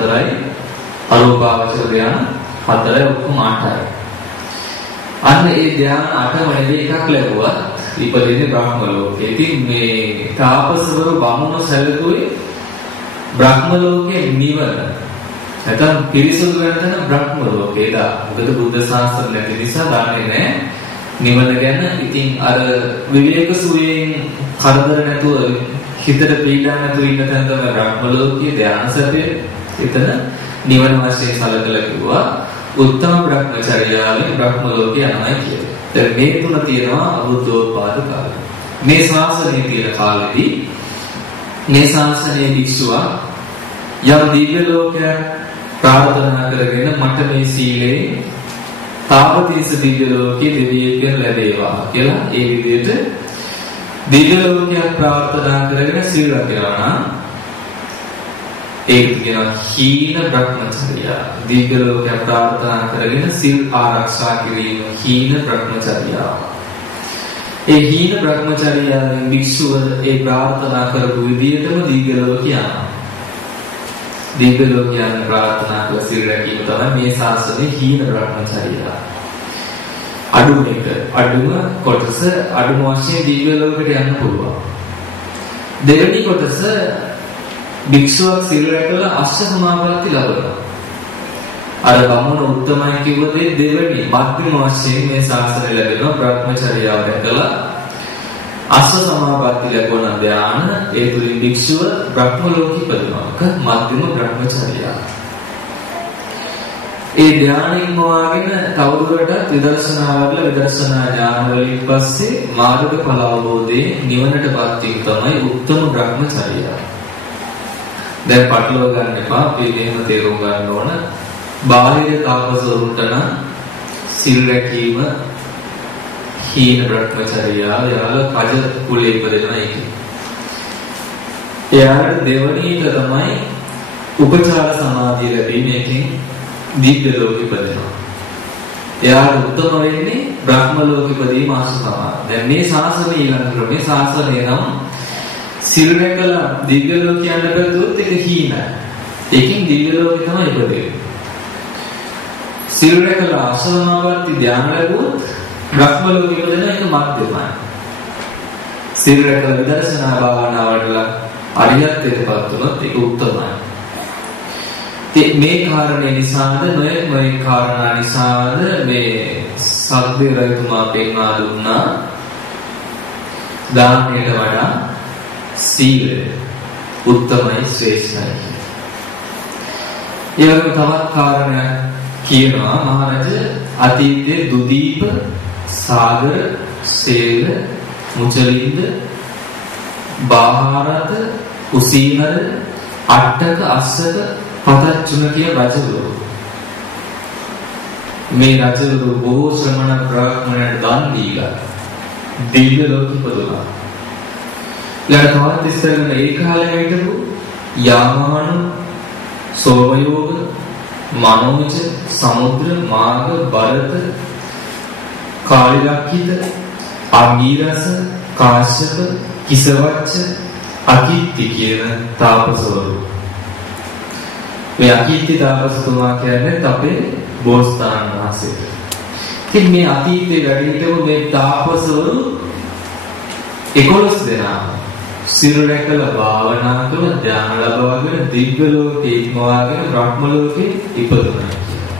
4යි අරූපාවචර ධ්‍යාන 4යි ඔක්කොම 8යි. අන්න ඒ ධ්‍යාන 8ම නෙවෙයි එකක් ලැබුවා ඉපදෙන්නේ බ්‍රහ්ම ලෝකේ. ඉතින් මේ තාපසවරු බමුණු සැලකුවේ බ්‍රහ්ම ලෝකේ නිවන. නැත්නම් පිරිසුදු වෙන තැන බ්‍රහ්ම ලෝකේ දා. මොකද බුද්ධ ශාසන නැති නිසා දන්නේ නැහැ නිවන ගැන. ඉතින් අර විවේක සුවයෙන් කරදර නැතුව හිතට පීඩා නැතුව ඉන්න තැන තමයි බ්‍රහ්ම ලෝකයේ ධ්‍යාන සැපේ. එතන නිවන වශයෙන් සැලකලා කිව්වා උත්තම බ්‍රහ්මචර්යාවෙන් බ්‍රහ්ම ලෝකේ යනවා කියලා. දැන් මේ තුන තියෙනවා අබුද්ධෝත්පාද කාලේ. මේ ශාසනයේ තියෙන කාලෙදී මේ ශාසනයේ භික්ෂුවා යම් දිව්‍ය ලෝකයක් ප්‍රාර්ථනා කරගෙන මට මේ සීලේ තාපතිස දිව්‍ය ලෝකයේ දෙවියෙක්ගෙන් ලැබේවා කියලා ඒ විදිහට දිව්‍ය ලෝකයක් ප්‍රාර්ථනා කරගෙන සීල රැකනවා නම් ඒක කියනවා හීන බ්‍රහ්මචර්යා. දිව්‍ය ලෝකයක් ප්‍රාර්ථනා කරගෙන සීල් ආරක්ෂා කිරීම හීන බ්‍රහ්මචර්යා. ඒ හීන බ්‍රහ්මචර්යාවෙන් භික්ෂුව ඒ ප්‍රාර්ථනා කරපු විදිහටම දිව්‍ය ලෝක යනවා. දිව්‍ය ලෝකයන් ප්‍රාර්ථනා කළ සීල් රැකීම තමයි මේ ශාසනයේ හීන බ්‍රහ්මචර්යා. අඩුම කොටස අඩුම වශයෙන් දිව්‍ය ලෝකයට යන්න පුළුවන්. දෙවෙනි කොටස භික්ෂුවක් සීල් රැකලා අෂ්ට සමාපatti ලබනවා. අර බමුණ උත්තමයි කිව්ව දේ දෙවෙනි මධ්‍යම වශයෙන් මේ ශාසනය ලැබෙනවා බ්‍රහ්මචර්යාව රැකලා අෂ්ට සමාපatti ලැබුණ ධ්‍යාන ඒ තුලින් භික්ෂුව බ්‍රහ්ම ලෝකෙ ඉපදෙනවා. මධ්‍යම බ්‍රහ්මචර්යාව. ඒ ධ්‍යානින් මොවාගෙන තවදුරටත් විදර්ශනා වල විදර්ශනා ඥාන වලින් පස්සේ මාර්ගඵල අවබෝධයේ නිවනටපත් වීම තමයි උත්තම බ්‍රහ්මචර්යාව. දැන් පටලව ගන්න එපා. අපි මේව තේරුම් ගන්න ඕන. බාහිර තාපසවරුන්ට නම් සිල් රැකීම හීන බ්‍රහ්මචර්යාව යාල කජ කුලේ ඉපදෙනවා ඒක. එයාට දෙවනි එක තමයි උපචාර සමාධිය ලැබීමකින් දිව්‍ය ලෝකෙ ඉපදෙනවා. එයාට උත්තම වෙන්නේ බ්‍රහ්ම ලෝකෙ ඉපදීම ආසසමා. දැන් මේ ශාසනයේ ඊළඟ ක්‍රමේ ශාසනය නම් සිල් රැකලා දිව්‍ය ලෝක යන්න බැරුවොත් ඒක හීනයි. ඒකෙන් දිව්‍ය ලෝකෙ තමයි ඉපදෙන්නේ. සිල් රැකලා අසමාපatti ධ්‍යාන ලැබුවොත් බ්‍රහ්ම ලෝකෙ ඉපදෙන එක මධ්‍යමයි. සිල් රැකලා විදර්ශනා භාවනා වලලා අරියත්ත්වයටපත් වුණොත් ඒක උත්තමයි. මේ කාරණේ නිසාද මේ කාරණා නිසාද මේ සද්දේ රජතුමා පෙන්වා දුන්නා දානයට වඩා සීලය උත්තමයි ශ්‍රේෂ්ඨයි. ඊළඟ තවත් කාරණයක් කියනවා මහරජ අතීතයේ දුදීප සාගර සේල මුචලින්ද බාහාරත උසීනර අට්ටක අස්සක පතච්චුන කිය රජවරු මේ රජවරු බොහෝ ශ්‍රමණ බ්‍රාහ්මණයන්ට දන් දීලා දිව්‍ය ලෝකෙ ඉපදුණා. ඊළඟ තවත් ඉස්සරගෙන ඒ කාලේ හිටපු යාමහණු සෝමයෝග මනෝජ සමුද්‍ර මාර්ග භරත කාලිලක්ඛිත අංගීරස කාශ්‍යප කිසවච්ච අකිත්ති කියන තාපසවරු. මේ අකිත්ති තාපසතුමා කියන්නේ අපේ බෝසතාණන් වහන්සේ. ඉතින් මේ අතීතයේ වැඩ හිටපු මේ තාපසවරු 11 දෙනා සිල් රැකලා භාවනා කරලා ධ්‍යාන ලබාගෙන දිව්‍ය ලෝකේ ඉක්මවාගෙන බ්‍රහ්ම ලෝකේ ඉපදුණා කියලා.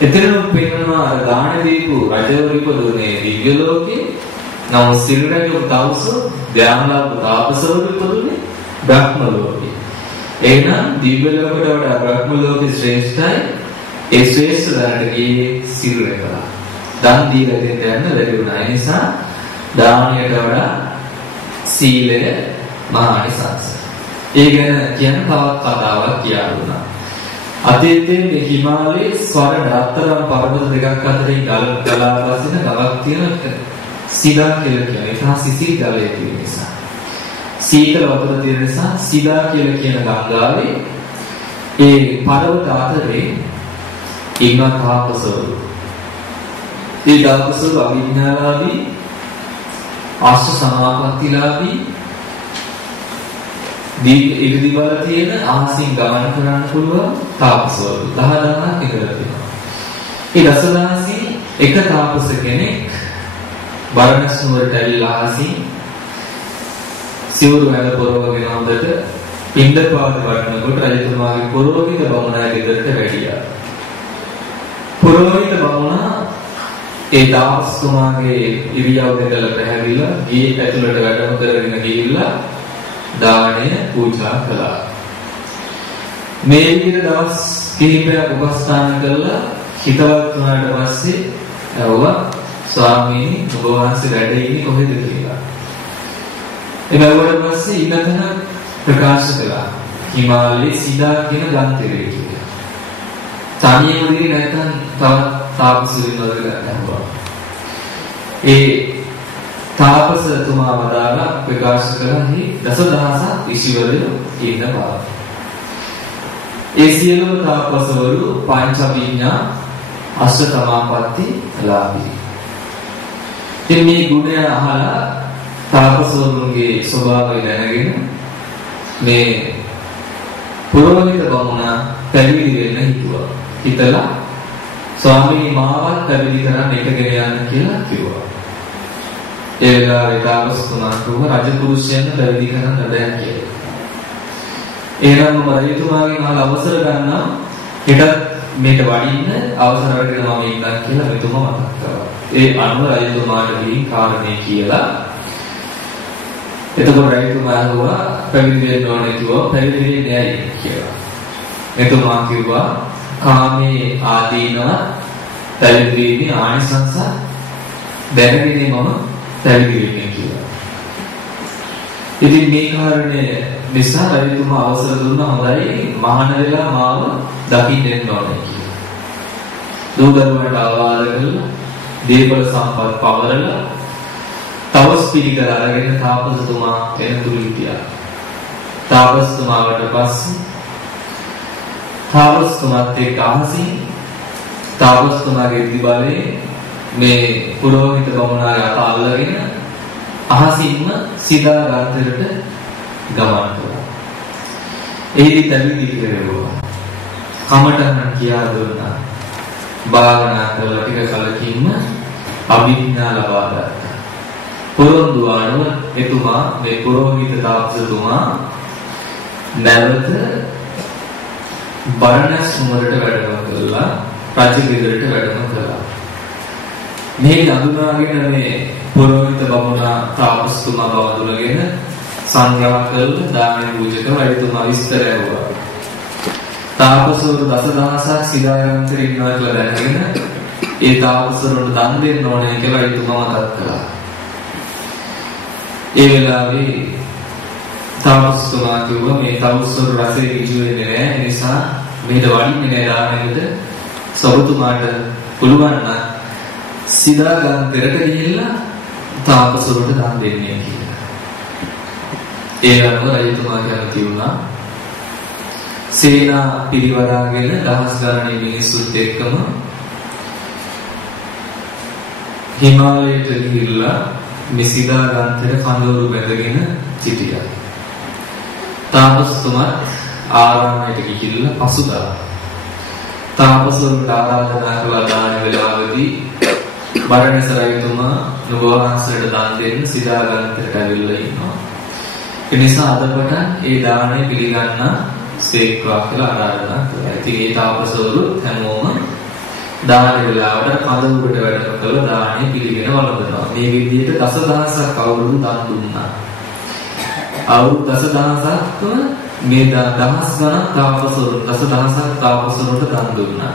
එතනම පෙන්වනවා අර දාන දීපු රජවරු ඉපදුනේ දිව්‍ය ලෝකේ. නම් සිල් රැකපු තාපසව ධ්‍යාන ලබපු තාපසවරු ඉපදුනේ බ්‍රහ්ම ලෝකේ. එහෙනම් දිව්‍ය ලෝකයට වඩා බ්‍රහ්ම ලෝකේ ශ්‍රේෂ්ඨයි. ඒ ශ්‍රේෂ්ඨ දානට ගියේ සිල් රැකලා. දන් දීලා දෙන්න ලැබුණා. ඒ නිසා දානයට වඩා සීලය මහානිසංස. ඒ ගැන කියන තවත් කතාවක් කියලා දුන්නා. අතීතයේ මේ හිමාලයේ ස්වර රත්තරන් පර්වත දෙකක් අතරින් ගලා පසින ගලක් තියෙන සිදා කියලා කියන එක සිසිල් ගලය කියන නිසා. සීතල වතුර තියෙන නිසා සිදා කියලා කියන ගංගාවේ ඒ පර්වත අතරේ ඉන්න තාපසවරු. ඒ තාපසවරු අවිඥාලාභී අෂ්ට සමාපත්තිලාභී ඉරිදි වල තියෙන අහසින් ගමන් කරන්න පුළුවන් තාපසවරු 10,000ක් ඉඳලා තියෙනවා. ඒ දසදහසින් එක තාපස කෙනෙක් බරණැස් නුවරට ඇවිල්ලා අහසින් සිවුරු වැඳ පොරවගෙන හොඳට පින්දපාත වඩනකොට රජතුමාගේ පුරෝහිත බමුණා ගෙදරට වැඩියා. පුරෝහිත බමුණා ඒ තාපසතුමාගේ ඉරියව් දෙකල පැහැදිලා ගේ ඇතුළට වැඩම කරගෙන ගිහිල්ලා දාණය පූජා කළා. මේ විදිහට දවස් කිහිපයක් උපස්ථාන කළා. හිතවත් වුණාට පස්සේ ඇහුවා ස්වාමීනි ඔබ වහන්සේ වැඩ ඉන්නේ කොහෙද කියලා. එබැවින් පස්සේ ඊළඟ ප්‍රකාශ කළා. හිමාලයේ සිදා කියන ගන්තරේ කියලා. තනියම දිවි නැත්නම් තවත් තාපසවරුන් වලට ඒ තාපසතුමා වදාලා ප්‍රකාශ කළාහි දසදහසක් ඍෂිවරු ඉන්න බව. ඒ සියලුම තාපසවරු පංචවිඤ්ඤා අෂ්ටමාපatti ලාභී. ඉතින් මේ ගුණය අහලා තාපසවරුන්ගේ ස්වභාවය දැනගෙන මේ පුරෝහිත බමුණා පැවිදි වෙන්න හිතුවා. හිතලා ස්වාමීනි මාවත් පැවිදි කරන්න එකගෙන යන්න කියලා කිව්වා. ඒ වෙලාවේ තාපසතුමා කිව්වා රජපුරුෂයන් පැවිදි කරන්න බෑ කියලා. එහෙනම් මම රජතුමාගෙන් අවසර ගන්නවා හෙට මේක වඩින්න අවසර අරගෙන මම ඉන්නම් කියලා මෙතුමා මතක් කරා. ඒ අනුව රජතුමාට ගිහින් කාරණේ කියලා. එතකොට රජතුමා ආවා පැවිදි වෙන්න ඕනේ කිව්වා පැවිදි වෙන්නේ නැයි කියලා. එතුමා කිව්වා කාමේ ආදීනව පැවිදි වීමේ ආනිසංස දැනගෙන මම පැවිදි වෙන්නේ කියලා. ඉතින් මේ කාරණේ නිසා රජතුමා අවසර දුන්නා හොඳයි මහාන වෙලා මාව දකින්න එන්න ඕනේ කියලා. දූදරුවන්ට ආවාද කළා දේපල සම්පත් පවරලා තවස් පිළිකර අරගෙන තාපසතුමා එනතුරු හිටියා. තාපසතුමාට පස්සේ තාපසතුමාත් එක්ක අහසින් තාපසතුමාගේ දිබලේ මේ පුරෝහිත බමුණාගේ අත අල්ලගෙන අහසින්ම සිතා ගාතරට ගමන් කළා. එහිදී පැවිදි කෙරෙව්වා. කමඨහන් කියා දුන්නා. භාවනා කළ ටික කලකින්ම අභිඥා ලබා ගත්තා. පොරොන්දු අනුව එතුමා මේ පුරෝහිත තාපසතුමා නැවත බරණැස් නුවරට වැඩම කළා. රජගෙදරට වැඩම කළා. මේ අඳුනාගෙන මේ පුරෝහිත බමුණා තාපසතුමා බව දුරගෙන සංග්‍රහ කළ දාන පූජක රජතුමා විස්තර ඇහුවා. තාපසවරු දසදහසක් සිදායන්තර ඉන්නවා කියලා දැනගෙන ඒ තාපසවරුන්ට දන් දෙන්න ඕනේ කියලා රජතුමා මතක් කළා. ඒ වෙලාවේ තාපසතුමා කිව්වා මේ තාපසවරු රසෙ ඍජු වෙන්නේ නැහැ. ඒ නිසා මේක වඩින්නේ නැහැ දානෙකට. සොබතුමාට පුළුවන් නම් සිදාගන්තරට ගිහිල්ලා තාපසවරුන්ට දන් දෙන්නේ කියලා. ඒ අනුව රජතුමා කැමති වුණා. සේනා පිරිවරාගෙන දහස් ගණනේ මිනිස්සුත් එක්කම හිමාලයට ගිහිල්ලා මිසිදාගන්තර කඳවුරු බැඳගෙන සිටියා. තාපසතුමා ආරාමයට ගිහිල්ලා පසුදා තාපසවරුන්ට ආරාධනා කළා දාන වේලාවදී බරණැස රජතුමා නුවහන්සේට දන් දෙන්න සිදාගන්තරට ඇවිල්ලා ඉන්නවා. ඒ නිසා අදපට ඒ දාණය පිළිගන්න සේක්වා කියලා ආරාධනා කළා. ඉතින් ඒ තාපසවරු හැමෝම දාන වේලාවට කඳවුරට වැඩම කළ දාණය පිළිගෙන වළඳනවා. මේ විදිහට දසදහසක් අවුරුදු දන් දුන්නා. අවුරුදු දසදහසක් මේ දහස් ගණන් තාපසවරු දසදහසක් තාපසවරුන්ට දන් දුන්නා.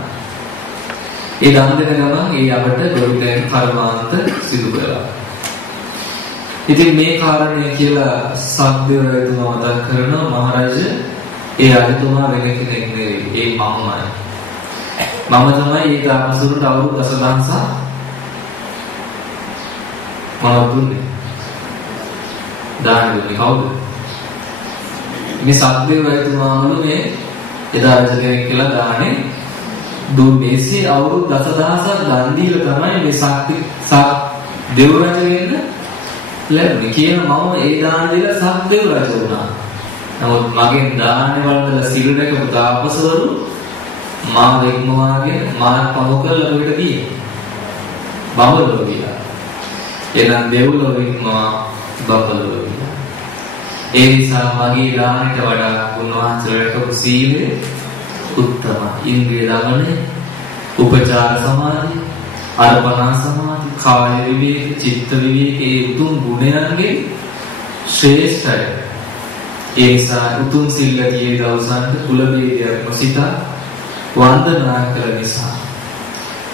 ඒ දන් දෙන ගමන් ඒ අපට ගොඩනැගෙන කර්මාන්ත සිදු කළා. ඉතින් මේ කාරණේ කියලා සක්දේව රජතුමා මතක් කරනවා මහරජා ඒ රජතුමා වෙන කෙනෙක් නෙවෙයි ඒ මමමයි. මම තමයි ඒ තාපසවරුන්ට අවුරුදු දසදහසක් මම දුන්නේ. දාන දුන්නේ කවුද? මේ සක්දේව රජතුමාමලු මේ එදා රජකෙක් කියලා දානේ දුන්නේසේ අවුරුදු දසදහසක් දන් දීලා තමයි මේ දෙව් රජ වෙන්න ලැබුණේ. කියන මම ඒ දාන දීලා සක්දේව රජ වුණා. නමුත් මගෙන් දාන්නේ වලට සිල් රැකපු තාපසවරු මා වෙක්මවාගේ මා පහු කරලා ඔබට ගියේ. බඹලෝ ගියා. එනම් දෙව්ලොව වෙක්මවා බඹලෝ ගියා. ඒ නිසා මගේ දානට වඩා උන්වහන්සේ රැකපු සීලය උත්තම. ඉන්ද්‍රිය දමනය, උපචාර සමාධි, අර්පණා සමාධි, කාය විවේක, චිත්ත විවේක, ඒ උතුම් ගුණයන්ගේ ශ්‍රේෂ්ඨය. ඒ නිසා උතුම් සිල්ලතියේ දවසන්ට කුල වේදයක් නොසිතා වන්දනා කළ නිසා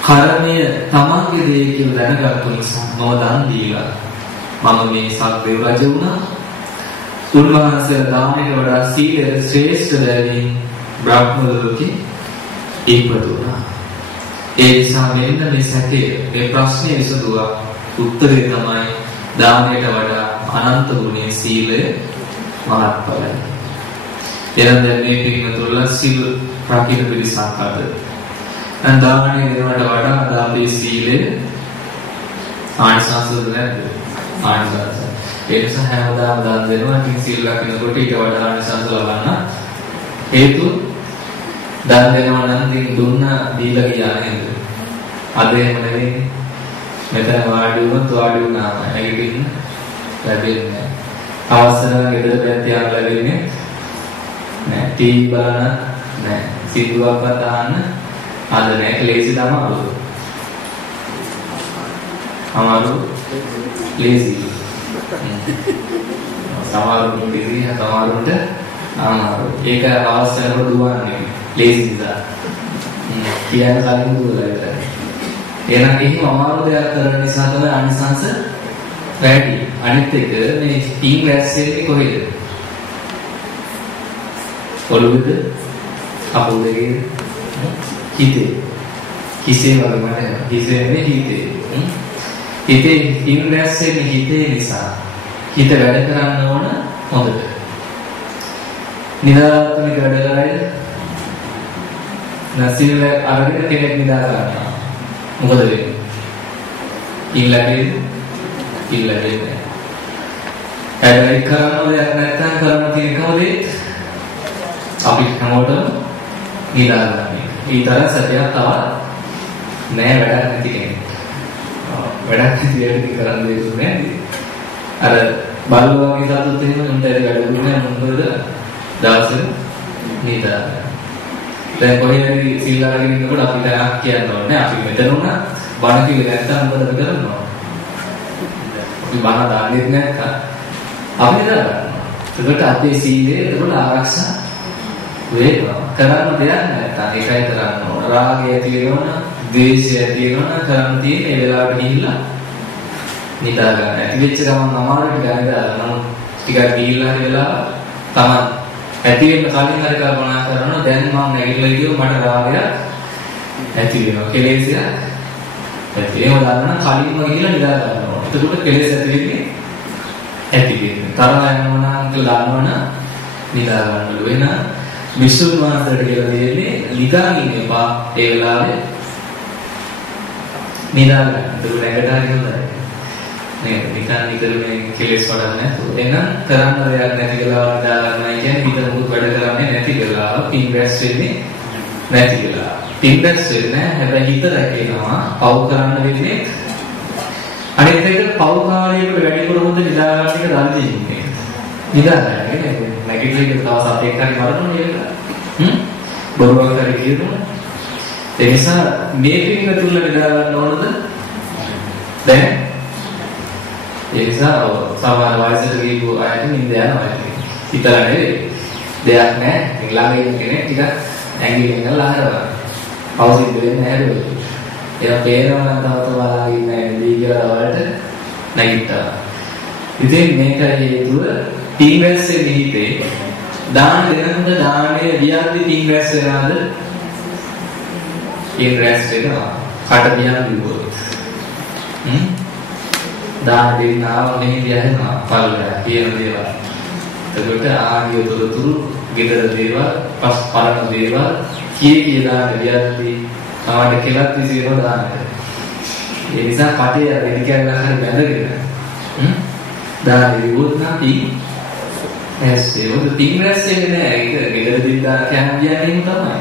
කර්මය තමන්ගේ දේ කියලා දැනගත්තු නිසා මම දන් දීලා මම මේ සක්දේව රජ වුණා. උන්වහන්සේ දානයට වඩා සීලය ශ්‍රේෂ්ඨ බැවින් බ්‍රහ්ම ලෝකේ ඉපදුණා. ඒ නිසා මෙන්න මේ සැකේ මේ ප්‍රශ්නේ විසඳුවා. උත්තරේ තමයි දානයට වඩා අනන්ත ගුණයේ සීලය මහත්ඵලයි. එනම් දැන් මේ පිළිතුරුල සීල රකින්න පිළිසක් අද. දැන් දානය දෙනවට වඩා දාපේ සීලය ආනිසංසද නැද්ද? ආනිසංස. ඒ නිසා හැමදාම දාන දෙනවා. ඉතින් සීල රකින්නකොට ඊට වඩා ආනිසංස ලබන්න හේතු දාන දෙනවා නම් ඉතින් දුන්න දීලා ගියා නේද? අද එහෙම නෙවෙයි. මෙතන වාඩි වුණාම නැගිටින්න ලැබෙන්නේ නැහැ. අවසර ගෙදර පැත්තේ ආව ලැබෙන්නේ නැහැ. ටීවී බලන්න නැහැ. සිදුවක් දාන්න අද නැහැ. ලේසි තමයි. අමාරු ලේසි. සමහරුන්ට ලේසි, සමහරුන්ට අමාරු. ඒක අවසර දුවන්නේ ලේසිද? කියන කලින් දුවලා ඉවරයි. එහෙනම් එහෙම අමාරු දෙයක් කරන නිසා තමයි අනිසංස වැඩි. අනිත් එක මේ ටීම් රැස් වෙන්නේ කොහෙද? ඔළුවේද? අපෝදේ හිතේ. හිසේ වගේ මට හිසේ නෙමෙයි හිතේ. හිතේ ටීම් රැස් වෙන්නේ හිතේ නිසා. හිත වැඩ කරන්න ඕන හොඳට. නිදාගන්නක වැඩ කරයිද? නැසිල අරගෙන කෙනෙක් නිදා ගන්නවා. මොකද වෙන්නේ? ඉල්ලන්නේ. හැබැයි කරන දෙයක් නැත්නම් කරන තියෙන කවදේ අපි හැමෝටම නිදා ගන්න. ඊතර සත්‍යයක් තව නෑ වැඩක් නැති කෙනෙක්. වැඩක් නැති දෙයක් කරන්න දෙයක් නෑ. අර බලුවාගේ සතුත් එහෙම උන්ට වැඩ දුන්නේ මොකද? දවසේ නිදා ගන්න. දැන් කොහේද සිල් අරගෙන ඉන්නකොට අපි දැනක් කියන්න ඕනේ. අපි මෙතන උනා බණ කිව්වේ නැත්නම් මොකද කරන්නේ? අපි බණ දාන්නේ නැත්නම් අපි දානවා. ඒකට අපේ සීලය ඒකට ආරක්ෂා වෙනවා. කරන්න දෙයක් නැත්නම් ඒකයි කරන්න ඕන. රාගය ඇති වෙනවා, ද්වේෂය ඇති වෙනවා කරන්න තියෙන ඒ වෙලාවට ගිහිල්ලා නිදා ගන්න. ඇති වෙච්ච ගමන් අමාරුට ගන්න ටිකක් ගිහිල්ලා වෙලා තමයි ඇති වෙන කලින් හරි කල්පනා කරනවා දැන් මම නැගිටලා ගියොත් මට රාගයක් ඇති වෙනවා කෙලෙසියක් ඇති වෙනවා දන්නා කලින්ම ගිහිල්ලා නිදා ගන්නවා. එතකොට කෙලෙස් ඇති වෙන්නේ තරහ යනවා නම් කියලා දන්නවනම් නිදා ගන්නලු වෙන විසුණු මාසයට කියලා දෙන්නේ නිදාගින්න එපා ඒ වෙලාවේ නිදා ගන්න. ඒක නැගට හරි හොඳයි. නේ නිකන් මේ කෙලෙස් වඩන්නේ නැතුව එහෙනම් කරන්න දෙයක් නැති වෙලාව නිදා ගන්නවා කියන්නේ හිත මොකද වැඩ කරන්නේ නැති වෙලාව පින් රැස් වෙන්නේ නැති වෙලාව. පින් රැස් වෙන්නේ හැබැයි හිත රැකෙනවා පව් කරන්න වෙන්නේ. අනිත් එක පව් කාර්යයකට වැඩිපුර හොඳ නිදා ගන්න එක දන් දෙන්නේ. නිදා ගන්න නේද? නැගිටලා ඉන්න දවස් 7ක් හරි බලන්න නේද? බොරුවක් හරි කියනවා. ඒ නිසා මේ පින් තුල නිදා ගන්න ඕනද? දැන් ඒ නිසා සමහර වයසට ගිහපු අයට නිින්ද යනවා. හිතලා නෙවෙයි. දෙයක් නැහැ. ළඟ ඉන්න කෙනෙක් ටිකක් ඇඟිල්ලෙන් ගලලා හරවනවා. අවසිත වෙන්නේ නැහැ නේද? ඒක පේනවා නම් තව තවත් ඉන්නේ දී කියලා වලට නැගිට්ටා. ඉතින් මේක හේතුව පින් රැස් වෙන්නේ හිතේ. දාන දෙනකොට දානේ වියද්දි පින් රැස් වෙනවද? පින් රැස් වෙනවා. කට බියන් විවොත්. දාන දෙන්නාව මෙහෙදී ඇහෙනවා පල්ලා කියන දේවල්. එතකොට ආගිය තොරතුරු, ගෙදර දේවල්, පස් පරණ දේවල් කී දාන වියද්දි ආවට කෙලක් විසිරව දාන්නට. ඒ නිසා කටේ රෙදි කැල්ලක් හරි බැඳගෙන දාන විවොත් නැති ඇස් ඒ වගේ පින් රැස් වෙන්නේ නැහැ. ඒක ගෙදරදී දා කෑම කියන්නේ තමයි.